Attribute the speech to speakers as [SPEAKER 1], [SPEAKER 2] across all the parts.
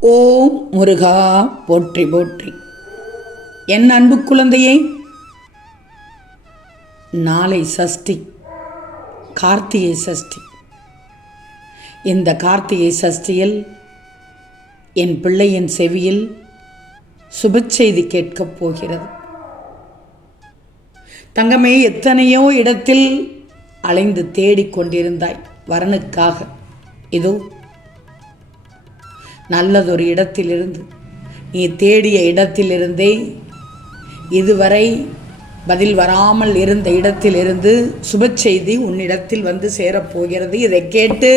[SPEAKER 1] ஓம் முருகா போற்றி போற்றி. என் அன்பு குழந்தையே நாளை சஷ்டி கார்த்திகை சஷ்டி. இந்த கார்த்திகை சஷ்டியில் என் பிள்ளையின் செவியில் சுபச்செய்தி கேட்கப் போகிறது. தங்கமே எத்தனையோ இடத்தில் அலைந்து தேடிக் கொண்டிருந்தாய் வரனுக்காக இதோ நல்லதொரு இடத்திலிருந்து. நீ தேடிய இடத்திலிருந்தே இதுவரை பதில் வராமல் இருந்த இடத்திலிருந்து சுப செய்தி உன்னிடத்தில் வந்து சேரப்போகிறது இதை கேட்டு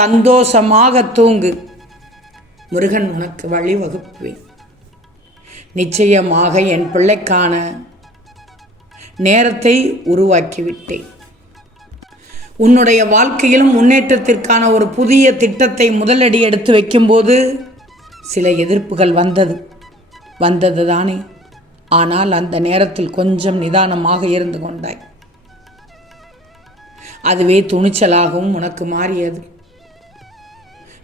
[SPEAKER 1] சந்தோஷமாக தூங்கு. முருகன் உனக்கு வழிவகுப்பேன் நிச்சயமாக என் பிள்ளைக்கான நேரத்தை உருவாக்கிவிட்டேன். உன்னுடைய வாழ்க்கையிலும் முன்னேற்றத்திற்கான ஒரு புதிய திட்டத்தை முதலடி எடுத்து வைக்கும்போது சில எதிர்ப்புகள் வந்தது. வந்தது தானே. ஆனால் அந்த நேரத்தில் கொஞ்சம் நிதானமாக இருந்து கொண்டாய். அதுவே துணிச்சலாகவும் உனக்கு மாறியது.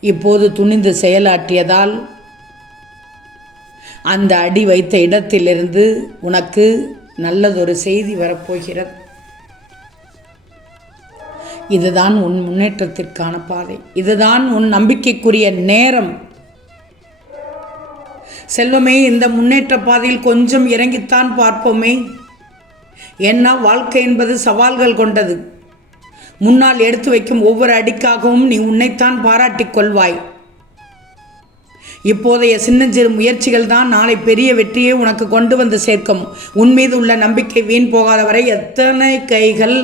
[SPEAKER 1] இப்போது துணிந்து செயலாற்றியதால் அந்த அடி வைத்த இடத்திலிருந்து உனக்கு நல்லதொரு செய்தி வரப்போகிறது. இதுதான் உன் முன்னேற்றத்திற்கான பாதை. இதுதான் உன் நம்பிக்கைக்குரிய நேரம். செல்வமே இந்த முன்னேற்ற பாதையில் கொஞ்சம் இறங்கித்தான் பார்ப்போமே. என்ன வாழ்க்கை என்பது சவால்கள் கொண்டது. முன்னால் எடுத்து வைக்கும் ஒவ்வொரு அடிக்காகவும் நீ உன்னைத்தான் பாராட்டிக் கொள்வாய். இப்போதைய சின்னஞ்சிறு முயற்சிகள் தான் நாளை பெரிய வெற்றியை உனக்கு கொண்டு வந்து சேர்க்கும். உன் மீது உள்ள நம்பிக்கை வீண் போகாத வரை எத்தனை கைகள்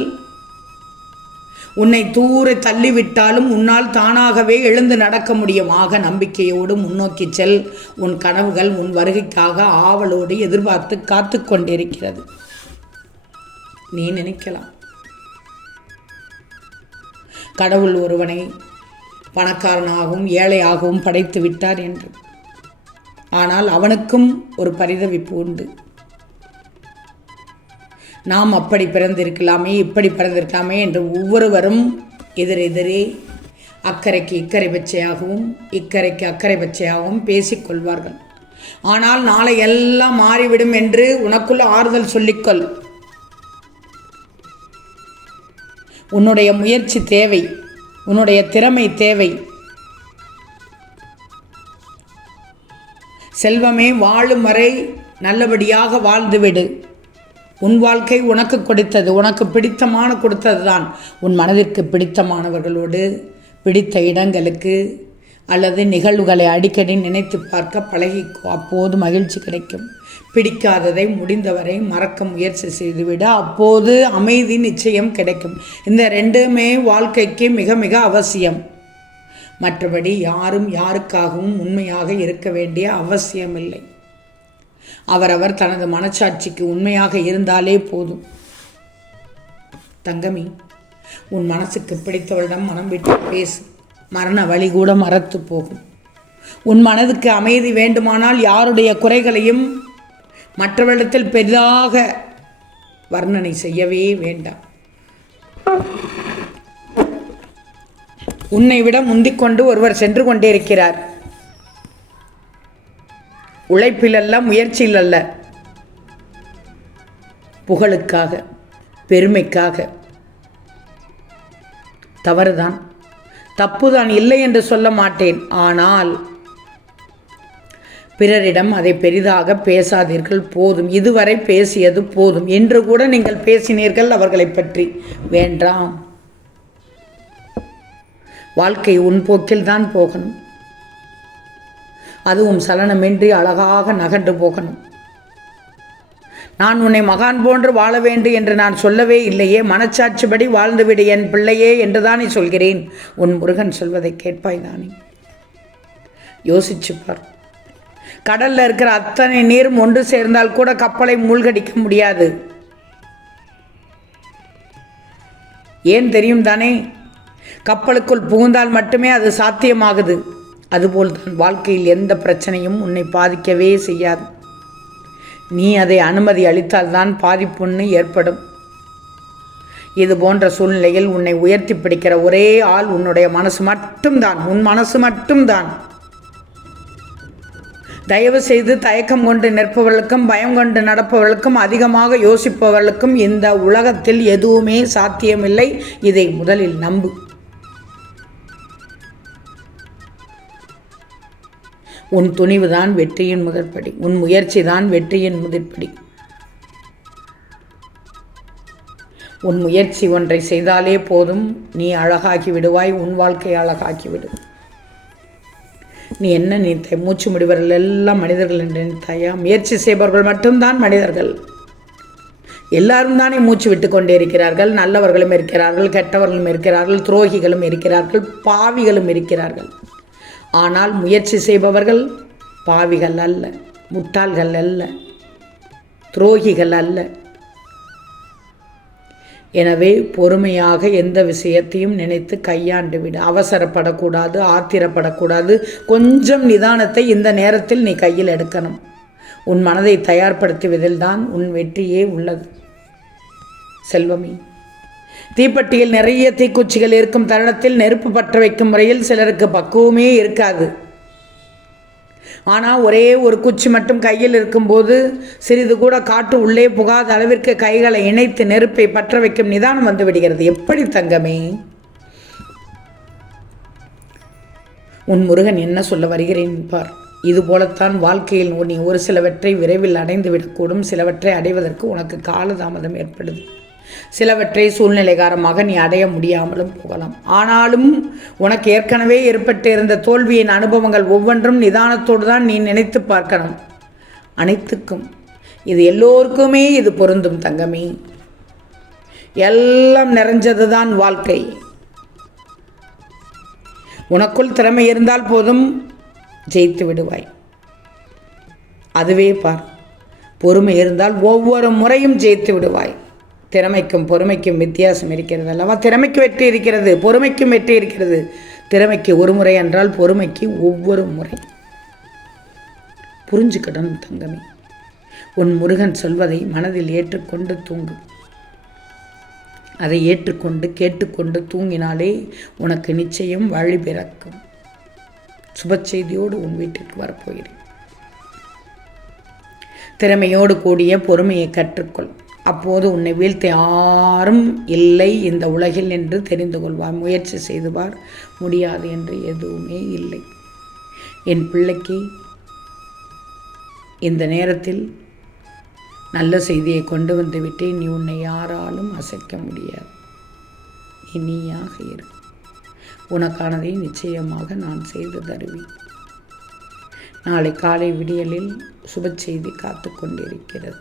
[SPEAKER 1] உன்னை தூர தள்ளிவிட்டாலும் உன்னால் தானாகவே எழுந்து நடக்க முடியும். ஆக நம்பிக்கையோடு முன்னோக்கி செல். உன் கனவுகள் உன் வருகைக்காக ஆவலோடு எதிர்பார்த்து காத்து கொண்டிருக்கிறது. நீ நினைக்கலாம். கடவுள் ஒருவனை பணக்காரனாகவும் ஏழையாகவும் படைத்து விட்டார் என்று. ஆனால் அவனுக்கும் ஒரு பரிதவிப்பு உண்டு. நாம் அப்படி பிறந்திருக்கலாமே இப்படி பிறந்திருக்கலாமே என்று ஒவ்வொருவரும் எதிரெதிரே அக்கறைக்கு இக்கரை பச்சையாகவும் இக்கரைக்கு அக்கறை பச்சையாகவும் பேசிக்கொள்வார்கள் ஆனால் நாளை எல்லாம் மாறிவிடும் என்று உனக்குள்ள ஆறுதல் சொல்லிக்கொள். உன்னுடைய முயற்சி தேவை உன்னுடைய திறமை தேவை. செல்வமே வாழும் வரை நல்லபடியாக வாழ்ந்துவிடு. உன் வாழ்க்கை உனக்கு கொடுத்தது உனக்கு பிடித்தமான கொடுத்தது தான் உன் மனதிற்கு பிடித்தமானவர்களோடு பிடித்த இடங்களுக்கு அல்லது நிகழ்வுகளை அடிக்கடி நினைத்து பார்க்க பழகிக்கோ. அப்போது மகிழ்ச்சி கிடைக்கும். பிடிக்காததை முடிந்தவரை மறக்க முயற்சி செய்துவிட. அப்போது அமைதி நிச்சயம் கிடைக்கும். இந்த ரெண்டுமே வாழ்க்கைக்கு மிக மிக அவசியம். மற்றபடி யாரும் யாருக்காகவும் உண்மையாக இருக்க வேண்டிய அவசியமில்லை. அவரவர் தனது மனச்சாட்சிக்கு உண்மையாக இருந்தாலே போதும். தங்கமி உன் மனசுக்கு பிடித்தவளிடம் மனம் விட்டு பேசு. மரண வழி கூட மறத்து போகும். உன் மனதுக்கு அமைதி வேண்டுமானால் யாருடைய குறைகளையும் மற்றவரிடத்தில் பெரிதாக வர்ணனை செய்யவே வேண்டாம். உன்னை விட முந்திக்கொண்டு ஒருவர் சென்று கொண்டே இருக்கிறார். உழைப்பில் அல்ல முயற்சியில் அல்ல புகழுக்காக பெருமைக்காக. தவறுதான். தப்புதான் இல்லை என்று சொல்ல மாட்டேன். ஆனால் பிறரிடம் அதை பெரிதாக பேசாதீர்கள். போதும். இதுவரை பேசியது போதும். என்று கூட நீங்கள் பேசினீர்கள் அவர்களை பற்றி. வேண்டாம். வாழ்க்கை உன் போக்கில் தான் போகணும். அதுவும் சலனமின்றி அழகாக நகன்று போகணும். நான் உன்னை மகான் போன்று வாழ வேண்டும் என்று நான் சொல்லவே இல்லையே மனச்சாட்சிப்படி வாழ்ந்துவிடு என் பிள்ளையே என்று தானே சொல்கிறேன். உன் முருகன் சொல்வதை கேட்பாய் தானே. யோசிச்சுப்பார் கடலில் இருக்கிற அத்தனை நீரும் ஒன்று சேர்ந்தால் கூட கப்பலை மூழ்கடிக்க முடியாது. ஏன் தெரியும் தானே? கப்பலுக்குள் புகுந்தால் மட்டுமே அது சாத்தியமாகுது. அதுபோல் தான் வாழ்க்கையில் எந்த பிரச்சனையும் உன்னை பாதிக்கவே செய்யாது. நீ அதை அனுமதி அளித்தால்தான் பாதிப்புன்னு ஏற்படும். இது போன்ற சூழ்நிலையில் உன்னை உயர்த்தி பிடிக்கிற ஒரே ஆள் உன்னுடைய மனசு மட்டும்தான். உன் மனசு மட்டும்தான். தயவு செய்து தயக்கம் கொண்டு நிற்பவர்களுக்கும் பயம் கொண்டு நடப்பவர்களுக்கும் அதிகமாக யோசிப்பவர்களுக்கும் இந்த உலகத்தில் எதுவுமே சாத்தியமில்லை. இதை முதலில் நம்பு. உன் துணிவு தான் வெற்றியின் முதற்படி. உன் முயற்சி தான் வெற்றியின் முதற்படி உன் முயற்சி ஒன்றை செய்தாலே போதும். நீ அழகாக்கி விடுவாய் உன் வாழ்க்கை அழகாக்கி விடு நீ என்ன நினைத்த? மூச்சு முடிவர்கள் எல்லாம் மனிதர்கள் என்று நினைத்தாயா? முயற்சி செய்பவர்கள் மட்டும்தான் மனிதர்கள். எல்லாரும் தானே மூச்சு விட்டு கொண்டே இருக்கிறார்கள். நல்லவர்களும் இருக்கிறார்கள் கெட்டவர்களும் இருக்கிறார்கள் துரோகிகளும் இருக்கிறார்கள் பாவிகளும் இருக்கிறார்கள். ஆனால் முயற்சி செய்பவர்கள் பாவிகள் அல்ல முட்டாள்கள் அல்ல துரோகிகள் அல்ல. எனவே பொறுமையாக எந்த விஷயத்தையும் நினைத்து கையாண்டு விடு. அவசரப்படக்கூடாது ஆத்திரப்படக்கூடாது. கொஞ்சம் நிதானத்தை இந்த நேரத்தில் நீ கையில் எடுக்கணும். உன் மனதை தயார்படுத்துவதில் தான் உன் வெற்றியே உள்ளது. செல்வமே. தீப்பெட்டியில் நிறைய தீக்குச்சிகள் இருக்கும் தருணத்தில் நெருப்பு பற்ற வைக்கும் முறையில் சிலருக்கு பக்குவமே இருக்காது. ஆனால் ஒரே ஒரு குச்சி மட்டும் கையில் இருக்கும்போது சிறிது கூட காற்று உள்ளே புகாத அளவிற்கு கைகளை இணைத்து நெருப்பை பற்ற வைக்கும் நிதானம் வந்து விடுகிறது. எப்படி தங்கமே? உன் முருகன் என்ன சொல்ல வருகிறேன் பார். இது போலத்தான் வாழ்க்கையில் நீ ஒரு சிலவற்றை விரைவில் அடைந்து விடக்கூடும். சிலவற்றை அடைவதற்கு உனக்கு காலதாமதம் ஏற்படுது. சிலவற்றை சூழ்நிலை காரணமாக நீ அடைய முடியாமலும் போகலாம். ஆனாலும் உனக்கு ஏற்கனவே ஏற்பட்டு இருந்த தோல்வியின் அனுபவங்கள் ஒவ்வொன்றும் நிதானத்தோடு தான் நீ நினைத்து பார்க்கணும். அனைத்துக்கும். இது எல்லோருக்குமே இது பொருந்தும் தங்கமே. எல்லாம் நிறைஞ்சது தான் வாழ்க்கை. உனக்குள் திறமை இருந்தால் போதும் ஜெயித்து விடுவாய். அதுவே பார் பொறுமை இருந்தால் ஒவ்வொரு முறையும் ஜெயித்து விடுவாய். திறமைக்கும் பொறுமைக்கும் வித்தியாசம் இருக்கிறது அல்லவா? திறமைக்கு வெற்றி இருக்கிறது பொறுமைக்கும் வெற்றி இருக்கிறது. திறமைக்கு ஒரு முறை என்றால் பொறுமைக்கு ஒவ்வொரு முறை. புரிஞ்சுக்கிடணும் தங்கமே. உன் முருகன் சொல்வதை மனதில் ஏற்றுக்கொண்டு தூங்கு. அதை ஏற்றுக்கொண்டு கேட்டுக்கொண்டு தூங்கினாலே உனக்கு நிச்சயம் வழி பிறக்கும். சுப செய்தியோடு உன் வீட்டிற்கு வரப்போகிறேன். திறமையோடு கூடிய பொறுமையை கற்றுக்கொள். அப்போது உன்னை வீழ்த்த யாரும் இல்லை இந்த உலகில் என்று தெரிந்து கொள்வார். முயற்சி செய்துவார் முடியாது என்று எதுவுமே இல்லை. என் பிள்ளைக்கு இந்த நேரத்தில் நல்ல செய்தியை கொண்டு வந்து விட்டேன். நீ உன்னை யாராலும் அசைக்க முடியாது. இனியாக இரு. உனக்கானதை நிச்சயமாக நான் செய்து தருவேன். நாளை காலை விடியலில் சுப செய்தி காத்து கொண்டிருக்கிறது.